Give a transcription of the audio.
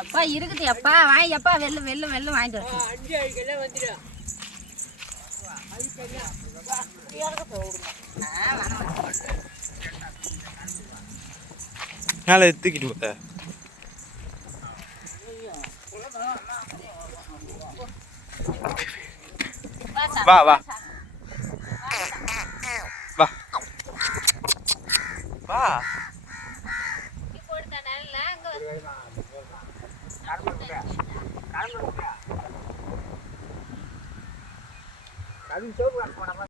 எப்பா இருக்குது எப்பா வாங்கி எப்பா வெள்ளம் வாங்கிட்டு வரோம். 5 கிலோ வந்துடும். மேலே தூக்கிட்டு போட்ட வா வா வா வா அது சோப்பு